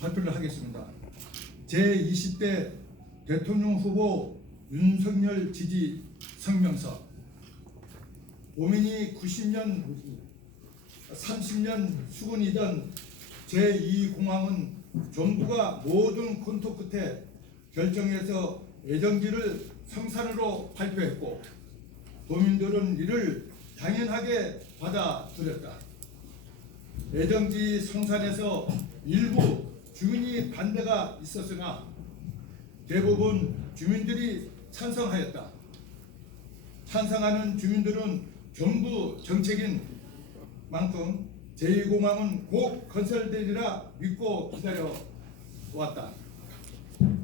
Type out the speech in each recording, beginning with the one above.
발표를 하겠습니다. 제20대 대통령 후보 윤석열 지지 성명서. 보민이 90년, 30년 수군이던 제2공항은 정부가 모든 검토 끝에 결정해서 애정지를 성산으로 발표했고, 도민들은 이를 당연하게 받아들였다. 애정지 성산에서 일부 주민이 반대가 있었으나 대부분 주민들이 찬성하였다. 찬성하는 주민들은 정부 정책인 만큼 제2공항은 곧 건설되리라 믿고 기다려왔다.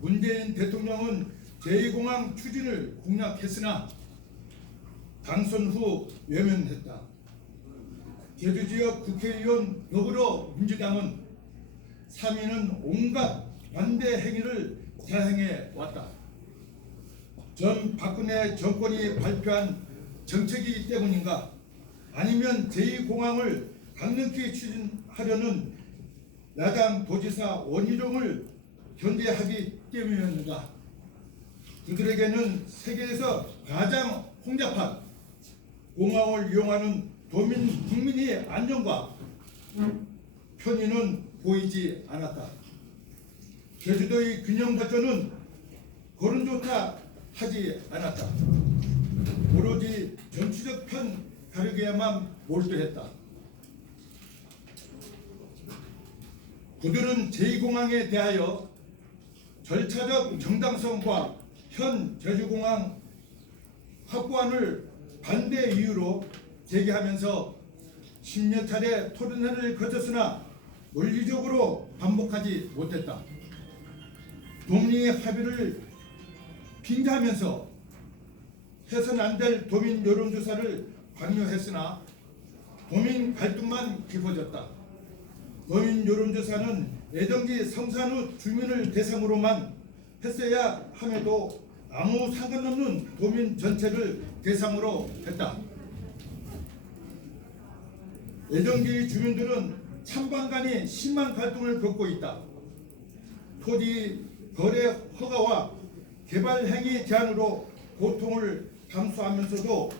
문재인 대통령은 제2공항 추진을 공약했으나 당선 후 외면했다. 제주지역 국회의원 더불어민주당은 3위는 온갖 반대 행위를 자행해 왔다. 전 박근혜 정권이 발표한 정책이기 때문인가, 아니면 제2공항을 강력히 추진하려는 야당 도지사 원희룡을 견제하기 때문이었는가. 그들에게는 세계에서 가장 혼잡한 공항을 이용하는 도민 국민의 안전과 편의는 보이지 않았다. 제주도의 균형 발전은 거론조차 하지 않았다. 오로지 정치적 편 가르기에만 몰두했다. 그들은 제2공항에 대하여 절차적 정당성과 현 제주공항 확보안을 반대 이유로 제기하면서 10여 차례 토론회를 거쳤으나 논리적으로 반복하지 못했다. 동리 합의를 빙자하면서 해서는 안 될 도민 여론조사를 강요했으나 도민 갈등만 깊어졌다. 도민 여론조사는 애정지 성산 후 주민을 대상으로만 했어야 함에도 아무 상관없는 도민 전체를 대상으로 했다. 애정지 주민들은 찬반간이 심한 갈등을 겪고 있다. 토지 거래 허가와 개발 행위 제한으로 고통을 감수하면서도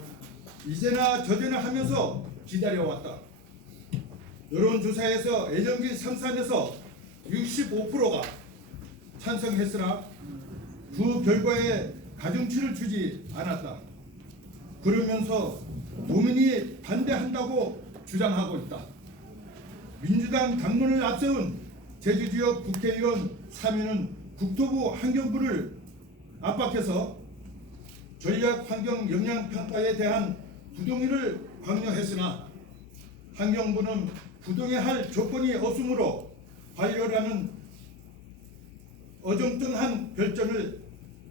이제나 저제나 하면서 기다려왔다. 여론조사에서 애정지 성산에서 65%가 찬성했으나 그 결과에 가중치를 주지 않았다. 그러면서 도민이 반대한다고 주장하고 있다. 민주당 당론을 앞세운 제주지역 국회의원 3위는 국토부 환경부를 압박해서 전략환경영향평가에 대한 부동의를 강요했으나 환경부는 부동의할 조건이 없으므로 반려라는 어정쩡한 결정을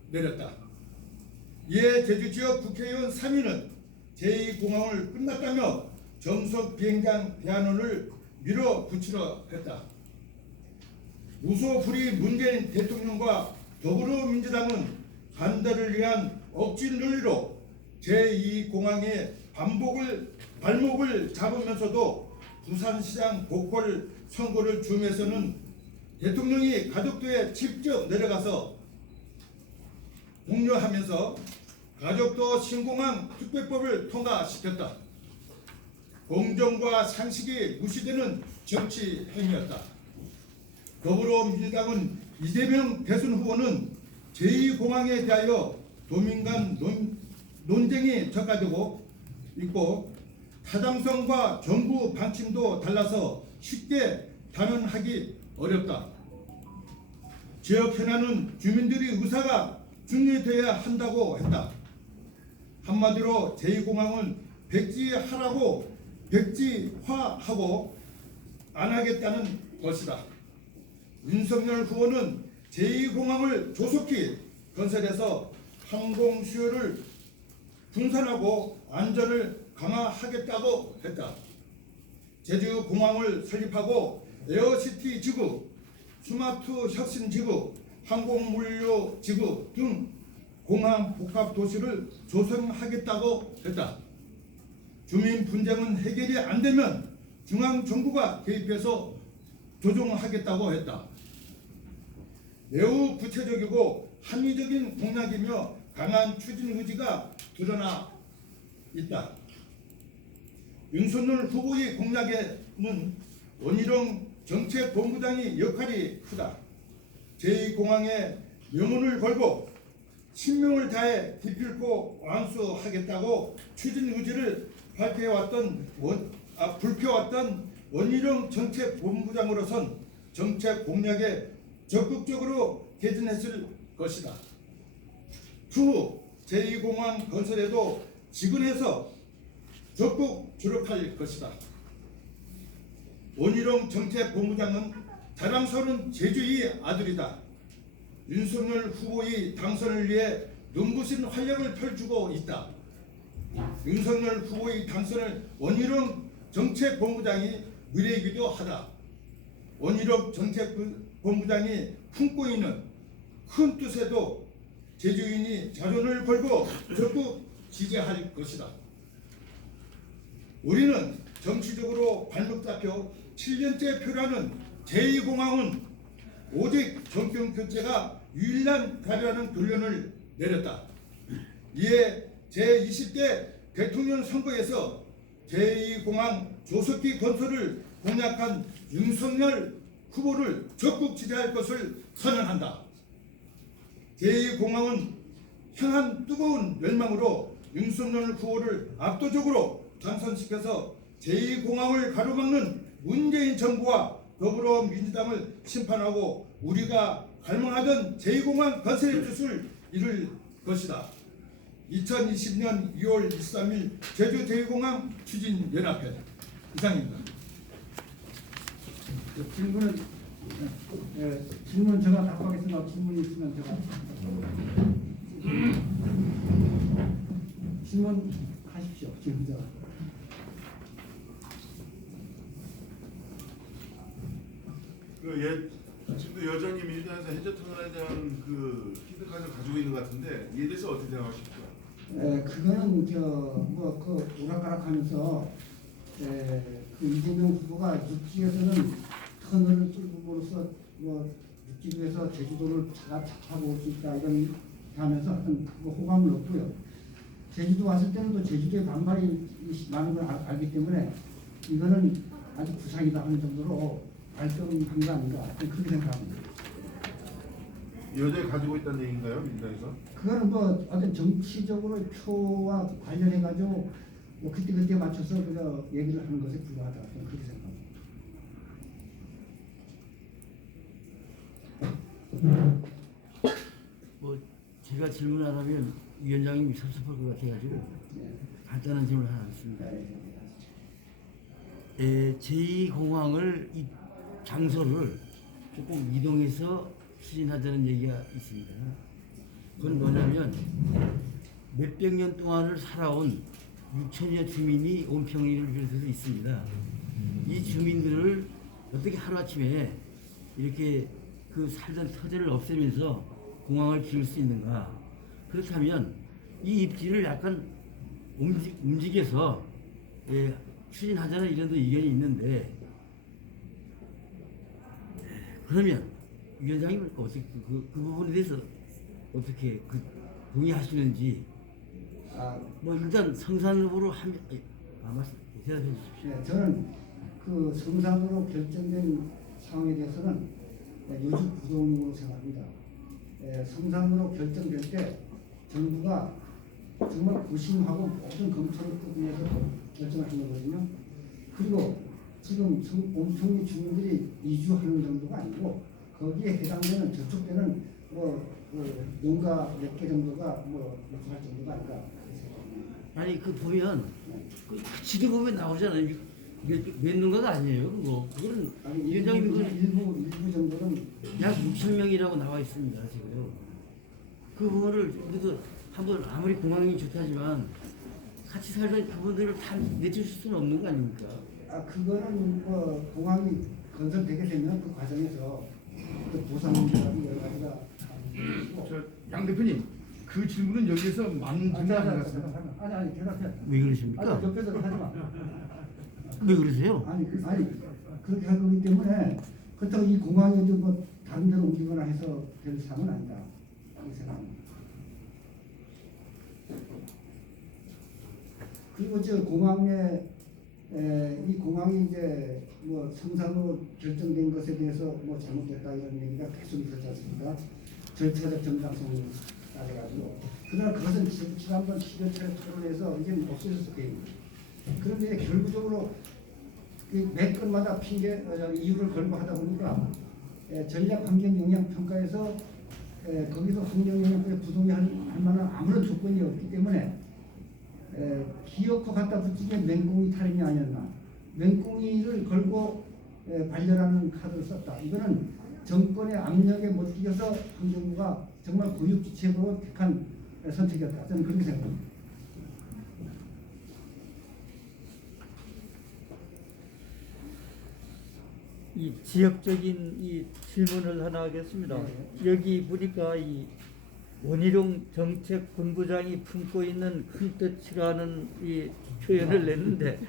내렸다. 이에 제주지역 국회의원 3위는 제2공항을 끝났다며 정석 비행장 대안론을 밀어붙이려 했다. 무소불위 문재인 대통령과 더불어민주당은 반대를 위한 억지 논리로 제2공항의 발목을 잡으면서도 부산시장 보궐 선거를 줌해서는 대통령이 가족도에 직접 내려가서 독려하면서 가족도 신공항 특별법을 통과시켰다. 공정과 상식이 무시되는 정치 행위였다. 더불어민주당은 이재명 대선 후보는 제2공항에 대하여 도민 간 논쟁이 적화되고 있고 타당성과 정부 방침도 달라서 쉽게 단언하기 어렵다. 지역 현안은 주민들의 의사가 중요되어야 한다고 했다. 한마디로 제2공항은 백지화하고 안 하겠다는 것이다. 윤석열 후보는 제2공항을 조속히 건설해서 항공 수요를 분산하고 안전을 강화하겠다고 했다. 제주공항을 설립하고 에어시티 지구, 스마트 혁신 지구, 항공물류 지구 등 공항 복합 도시를 조성하겠다고 했다. 주민 분쟁은 해결이 안 되면 중앙 정부가 개입해서 조정하겠다고 했다. 매우 구체적이고 합리적인 공약이며 강한 추진 의지가 드러나 있다. 윤석열 후보의 공약에는 원희룡 정책본부장의 역할이 크다. 제2공항에 명운을 걸고 신명을 다해 기필코 완수하겠다고 추진 의지를 불펴왔던 원희룡 정책본부장으로선 정책 공약에 적극적으로 개진했을 것이다. 추후 제2공항 건설에도 지근해서 적극 주력할 것이다. 원희룡 정책본부장은 자랑스러운 제주의 아들이다. 윤석열 후보의 당선을 위해 눈부신 활약을 펼치고 있다. 윤석열 후보의 당선을 원희룡 정책본부장이 의뢰이기도 하다. 원희룡 정책본부장이 품고 있는 큰 뜻에도 제주인이 자존을 걸고 적극 지지할 것이다. 우리는 정치적으로 발목 잡혀 7년째 표라는 제2공항은 오직 정권 교체가 유일한 답이라는 결론을 내렸다. 이에 제20대 대통령 선거에서 제2공항 조속히 건설을 공약한 윤석열 후보를 적극 지지할 것을 선언한다. 제2공항은 향한 뜨거운 열망으로 윤석열 후보를 압도적으로 당선시켜서 제2공항을 가로막는 문재인 정부와 더불어민주당을 심판하고 우리가 갈망하던 제2공항 건설의 뜻을 이룰 것이다. 2020년 2월 23일 제주 제2공항 추진연합회 이상입니다. 질문 제가 답하겠습니다. 질문이 있으면 제가 질문하십시오. 질문자. 지금도 여전히 민주당에서 해저 터널에 대한 그 피드백을 가지고 있는 것 같은데 이에 대해서 어떻게 생각하십니까? 그거는 그 오락가락하면서 그 이재명 후보가 육지에서는 터널을 뚫음으로써 육지에서 제주도를 잡아볼 수 있다 이런 하면서 어떤 호감을 얻고요. 제주도 왔을 때는 또 제주도에 반발이 많은 걸 알기 때문에 이거는 아주 부상이다 하는 정도로 발전한 거 아닌가 그렇게 생각합니다. 여전히 가지고 있다는 얘기인가요, 민주당에서? 그거는 뭐 어떤 정치적으로 표와 관련해 가지고 그때 맞춰서 그저 얘기를 하는 것에 불과하다 그렇게 생각합니다. 뭐 제가 질문하라면 위원장님이 섭섭할 것 같아가지고 간단한 질문 하나 하겠습니다. 제2공항을 이 장소를 조금 이동해서 추진하자는 얘기가 있습니다. 그건 뭐냐면 몇백 년 동안을 살아온 6천여 주민이 온평리를 비롯해서 있습니다. 이 주민들을 어떻게 하루아침에 이렇게 그 살던 터전을 없애면서 공항을 지을 수 있는가? 그렇다면 이 입지를 약간 움직여서 추진하자는 이런 의견이 있는데 그러면 위원장님은 어떻게 그 부분에 대해서 어떻게 동의하시는지 뭐 일단 성산으로 하면 말씀 대답해 주십시오. 네, 저는 그 성산으로 결정된 상황에 대해서는 요즘 부동력으로 생각합니다. 성산으로 결정될 때 정부가 정말 고심하고 모든 검토를 끝내서 결정을 한 거거든요. 그리고 지금 온평리 주민들이 이주하는 정도가 아니고 거기에 해당되는 저쪽 때는 농가 몇 개 정도가 유주할 정도가 아닌가. 아니 그 보면 그 지도 보면 나오잖아요. 몇 농가가 아니에요. 그거는 위원장님 일부 정도는 약 6천 명이라고 나와 있습니다. 지금 그 부분을 그래도 한번 아무리 공항이 좋다지만 같이 살던 그분들을 다 내줄 수는 없는 거 아닙니까? 그거는 공항이 건설되게 되면 그 과정에서 그 보상 문제라든지 여러 가지가 양 대표님 그 질문은 여기에서 많은 질문 안 나왔습니다. 아니 대답해. 왜 그러십니까? 옆에서 하지 마. 왜 그러세요? 아니 그렇게 할 거기 때문에 그렇다고 이 공항이 뭐 다른 데로 옮기거나 해서 될 사항은 아니다. 그렇게 생각합니다. 그리고 저 공항에 이 공항이 이제 뭐 성상으로 결정된 것에 대해서 뭐 잘못됐다 이런 얘기가 계속 있었지 않습니까? 절차적 정당성을 따져가지고 그러나 그것은 지난번 10여차례 토론에서 이제 없어졌을 때입니다. 그런데 결국적으로 매 건마다 핑계 이유를 걸고 하다 보니까 전략 환경 영향 평가에서 거기서 환경 영향에 부동이 할 만한 아무런 조건이 없기 때문에 기어코 갖다 붙이면 맹꽁이 탈임이 아니었나. 맹꽁이를 걸고 발견하는 카드를 썼다. 이거는 정권의 압력에 못 이겨서 환경부가 정말 고육지책으로 택한 선택이었다. 저는 그렇게 생각합니다. 이 지역적인 이 질문을 하나 하겠습니다. 여기 보니까 이 원희룡 정책본부장이 품고 있는 큰 뜻이라는 이 표현을 냈는데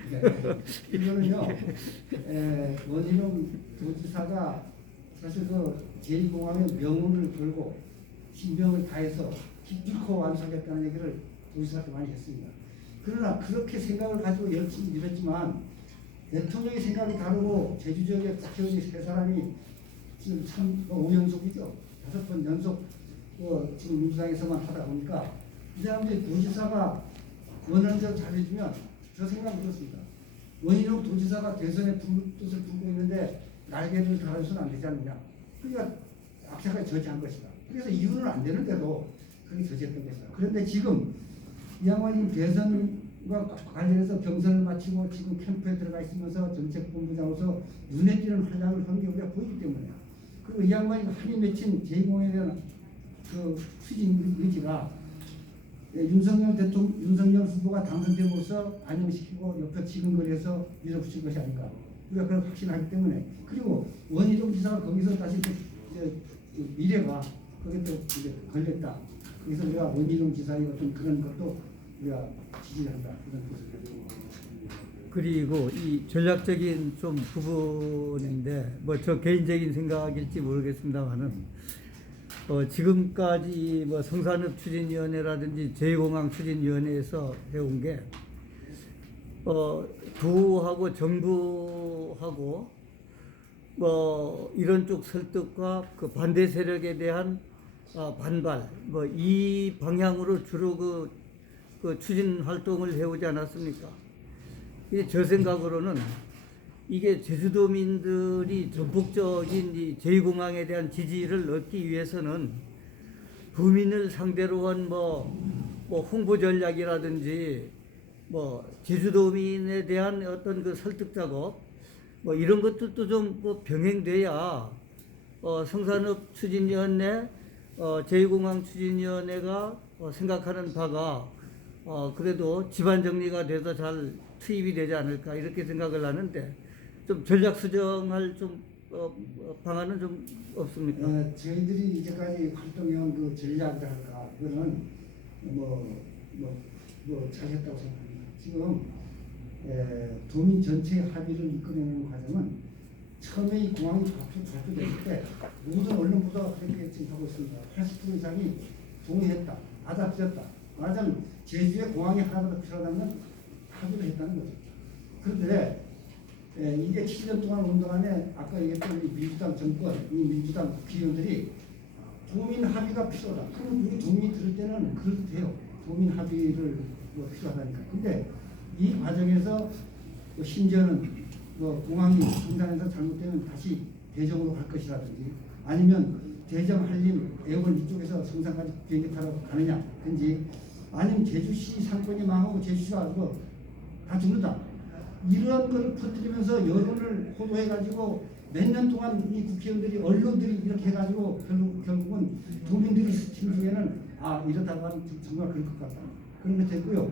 이거는요 원희룡 도지사가 사실 그 제2공항의 명운을 걸고 신병을 다해서 기필코 완수하겠다는 얘기를 도지사한테 많이 했습니다. 그러나 그렇게 생각을 가지고 열심히 밀었지만 대통령의 생각이 다르고 제주 지역의 국회의원이 세 사람이 지금 참 5연속이죠. 5번 연속 지금 민주당에서만 하다 보니까 이 사람들이 도지사가 원하는 대로 잘해주면 저 생각은 그렇습니다. 원희룡 도지사가 대선에 뜻을 품고 있는데 날개를 달아서는 안 되지 않느냐. 그러니까 악착같이 저지한 것이다. 그래서 이유는 안 되는데도 그렇게 저지했던 것이다. 그런데 지금 이 양반이 대선과 관련해서 경선을 마치고 지금 캠프에 들어가 있으면서 정책본부장으로서 눈에 띄는 활약을 한 게 우리가 보이기 때문에 그리고 이 양반이 한이 맺힌 제2공에 대한 그 추진 의지가 윤석열 후보가 당선됨으로써 반영시키고 옆에 지근거리에서 밀어붙일 것이 아닌가. 우리가 그걸 확신하기 때문에 그리고 원희룡 지사가 거기서 다시 미래가 거기에 또 이제 걸렸다. 그래서 우리가 원희룡 지사의 어떤 그런 것도 우리가 지지한다. 이런 뜻을. 그리고 이 전략적인 좀 부분인데 뭐 저 개인적인 생각일지 모르겠습니다만은 지금까지 뭐 성산읍 추진위원회라든지 제2공항 추진위원회에서 해온 게 도하고 정부하고 뭐 이런 쪽 설득과 그 반대 세력에 대한 반발 뭐 이 방향으로 주로 그 추진 활동을 해오지 않았습니까? 제 생각으로는 이게 제주도민들이 전폭적인 이 제2공항에 대한 지지를 얻기 위해서는 도민을 상대로 한 뭐 홍보 전략이라든지 뭐 제주도민에 대한 어떤 그 설득 작업 뭐 이런 것들도 좀 뭐 병행돼야 성산읍 추진위원회 제2공항 추진위원회가 생각하는 바가 그래도 집안 정리가 돼서 잘 투입이 되지 않을까 이렇게 생각을 하는데 좀 전략 수정할 좀 방안은 좀 없습니까? 저희들이 이제까지 활동해온 그 전략이랄까 그거는 뭐 잘했다고 생각합니다. 지금 도민 전체의 합의를 이끌어내는 과정은 처음에 이 공항이 발표됐을 때 모든 언론 보도가 그렇게 지금 하고 있습니다. 80% 이상이 동의했다, 받아들였다. 말하자면 제주에 공항이 하나 더 필요하다면 합의를 했다는 거죠. 그런데 이게 7년 동안 운동안에 아까 얘기했던 우리 민주당 정권, 이 민주당 국회의원들이 도민 합의가 필요하다. 그럼 우리 도민이 들을 때는 그래도 돼요. 도민 합의를 뭐 필요하다니까. 근데 이 과정에서 심지어는 공항이 성산에서 잘못되면 다시 대정으로 갈 것이라든지 아니면 대정 한림 애월 이쪽에서 성산까지 비행기 타러 가느냐든지 아니면 제주시 상권이 망하고 제주시가 다 죽는다. 이런 걸 퍼뜨리면서 여론을 호도해가지고 몇 년 동안 이 국회의원들이 언론들이 이렇게 해가지고 결국은 도민들이 심중에는 이러다가 정말 그럴 것 같다. 그런 게 됐고요.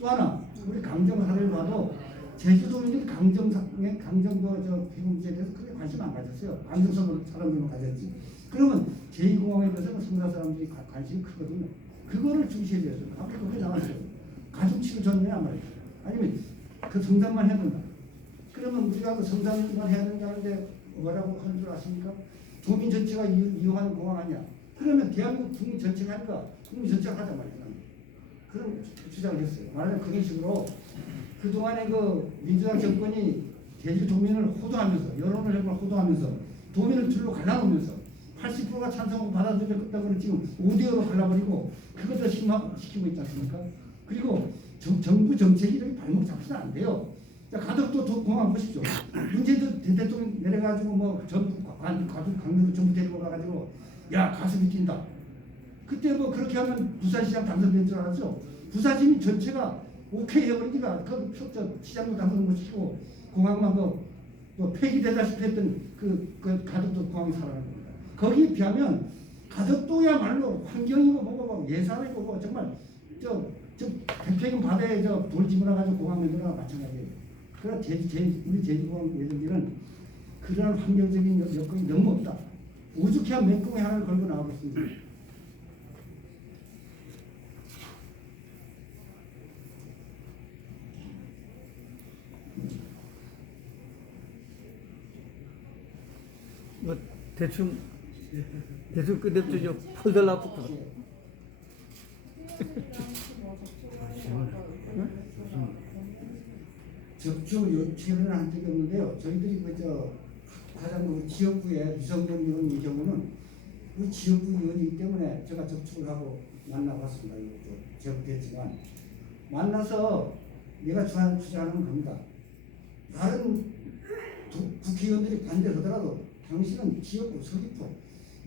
또 하나 우리 강정 사례를 봐도 제주도민들이 강정 비문 문제에 대해서 크게 관심 안 가졌어요. 안정성 사람들만 가졌지. 그러면 제2공항에 대해서는 성산 사람들이 관심이 크거든요. 그거를 중시해줘야 돼요. 아까 그게 나왔어요. 가중치를 전해야 말이에요. 아니면 그 성산만 해야 된다. 그러면 우리가 그 성산만 해야 된다는데 뭐라고 하는 줄 아십니까? 도민 전체가 이용하는 공항 아니야. 그러면 대한민국 국민 전체가 하니까 국민 전체가 하자 말이야. 그런 주장을 했어요. 말하자면 그런 식으로 그동안에 그 민주당 정권이 대주 도민을 호도하면서 여론을 호도하면서 도민을 둘로 갈라놓으면서 80%가 찬성하고 받아들였다고는 지금 5대5로 갈라버리고 그것도 심화시키고 있지 않습니까? 그리고 정부 정책이 이렇게 발목 잡히면 안 돼요. 자, 가덕도 공항 보십시오. 문재인 대통령 내려가지고 뭐 전부 강릉 전부 데리고 가가지고 야 가슴이 뛴다. 그때 뭐 그렇게 하면 부산시장 당선된 줄 알았죠. 부산시민 전체가 오케이 해버리니까 그 시장도 당선 못 시키고 공항만 뭐 폐기되다시피 했던 그 가덕도 공항이 살아난 겁니다. 거기에 비하면 가덕도야말로 환경이고 뭐고 예산이고 뭐 정말 저 대평양 바다에 돌 집어넣어가지고 공항 만들어가 마찬가지예요. 그러나 우리 제주공항 예정지는 그러한 환경적인 여건이 너무 없다. 오죽해야 맹꽁이 하나를 걸고 나오겠습니다. 뭐 대충 끝냅주죠. 폴달라붙고. 접촉 요청을 한 적이 없는데요. 저희들이 가장 지역구의 유성근 의원의 경우는 우리 지역구 의원이기 때문에 제가 접촉을 하고 만나봤습니다. 제보됐지만 만나서 내가 주장하는 겁니다. 다른 국회의원들이 반대하더라도 당신은 지역구 서귀포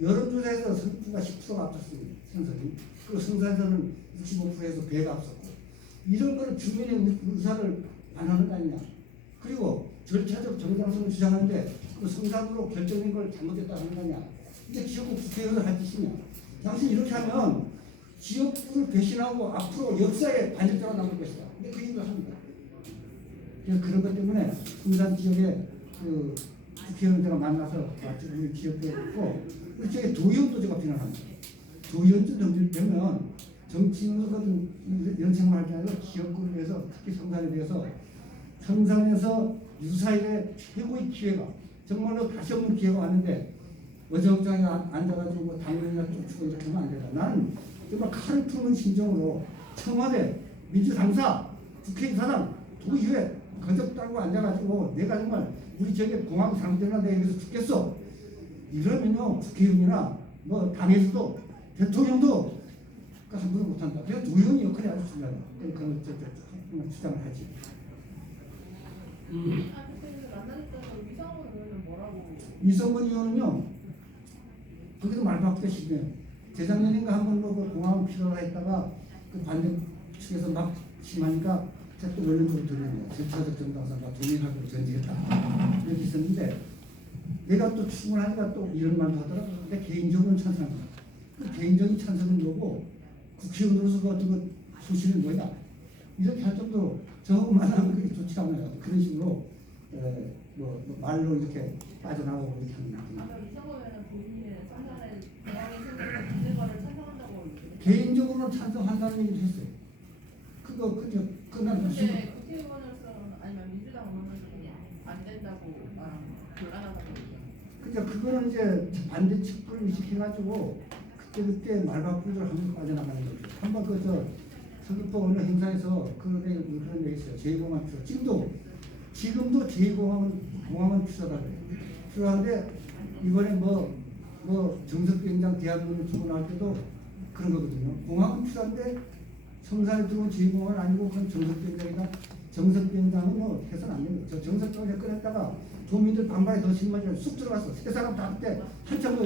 여론조사에서 서귀포가 10%가 앞섰습니다. 선선이. 그 성산에서는 65%에서 배가 앞섰고 이런 거는 주민의 의사를 반하는 거 아니냐. 그리고 절차적 정당성을 주장하는데 그 성산으로 결정된 걸 잘못했다 하는 거 아니냐. 이게 지역구 국회의원을 할 짓이냐. 당신 이렇게 하면 지역구를 배신하고 앞으로 역사에 반역자가 남을 것이다. 근데 그 얘기를 합니다. 그런 것 때문에 성산 지역에 그 국회의원들과 만나서 우리 지역구에 있고 우리 지역에 도의원도 제가 비난합니다. 도의원도 되면 정치인으로서는 이런 생각을 하지 않아도 지역구를 위해서 특히 성산에 대해서 성산에서 유사일의 최고의 기회가 정말로 다시 없는 기회가 왔는데 어정쩡하게 앉아가지고 뭐 당연이나 쫓고 이렇게 하면 안 된다. 나는 정말 칼을 푸는 심정으로 청와대 민주당사 국회의사당 도의회 거적 달고 앉아가지고 내가 정말 우리 지역에 공항 상대나 내가 여기서 죽겠어. 이러면요 국회의원이나 뭐 당에서도 대통령도 함부로 못한다. 그래서 도의원의 역할이 아주 중요하다. 그런 주장을 하지. 이성근 의원은요, 거기도 말 바꾸기 쉽네요. 재작년인가 한번 뭐 공항 필요하다 했다가 그 반대 측에서 막 심하니까 또 원론적으로 들리네요. 절차적 정당성과 도민학으로 전지했다. 이렇게 있었는데 내가 또 충분하니까 또 이런 말도 하더라고요. 근데 개인적으로는 찬성합니다. 그 개인적인 찬성은 뭐고 국회의원으로서 그 어떤 것 소신은 뭐냐. 이렇게 할 정도로 저하고 만나면 그게 좋지 않아요. 그런 식으로 뭐 말로 이렇게 빠져나오고 이렇게 하는 겁니다. 개인적으로는 찬성한다는 얘기를 했어요. 그거 끝난 무슨 국회의원으로서는 아니면 민주당 의원으로서는 안 된다고 곤란하다고 그러니까 그거는 이제 반대 측을 의식해가지고 그때 말 바꾸기를 하면 빠져나가는 거죠. 한번 서귀포 어느 행사에서 그런 얘기 있어요. 제2공항 필요. 지금도 제2공항은 필요하다 그래요. 필요한데 이번에 뭐 정석비행장 대학문을 주고 나올 때도 그런 거거든요. 공항은 필요한데 성산에 들어온 제2공항은 아니고 그건 정석비행장이다. 정석비행장은 뭐 해서는 안 됩니다. 저 정석비행장 꺼냈다가 도민들 반발에 더 심하게 쑥 들어갔어. 세 사람 다 그때 한참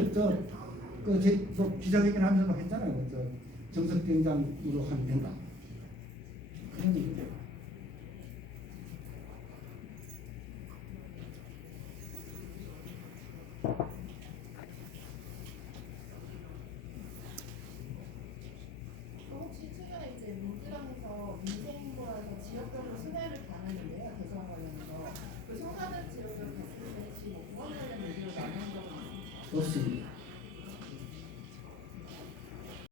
기자회견 하면서 했잖아요. 정석비행장으로 하면 된다. 그런 얘기죠.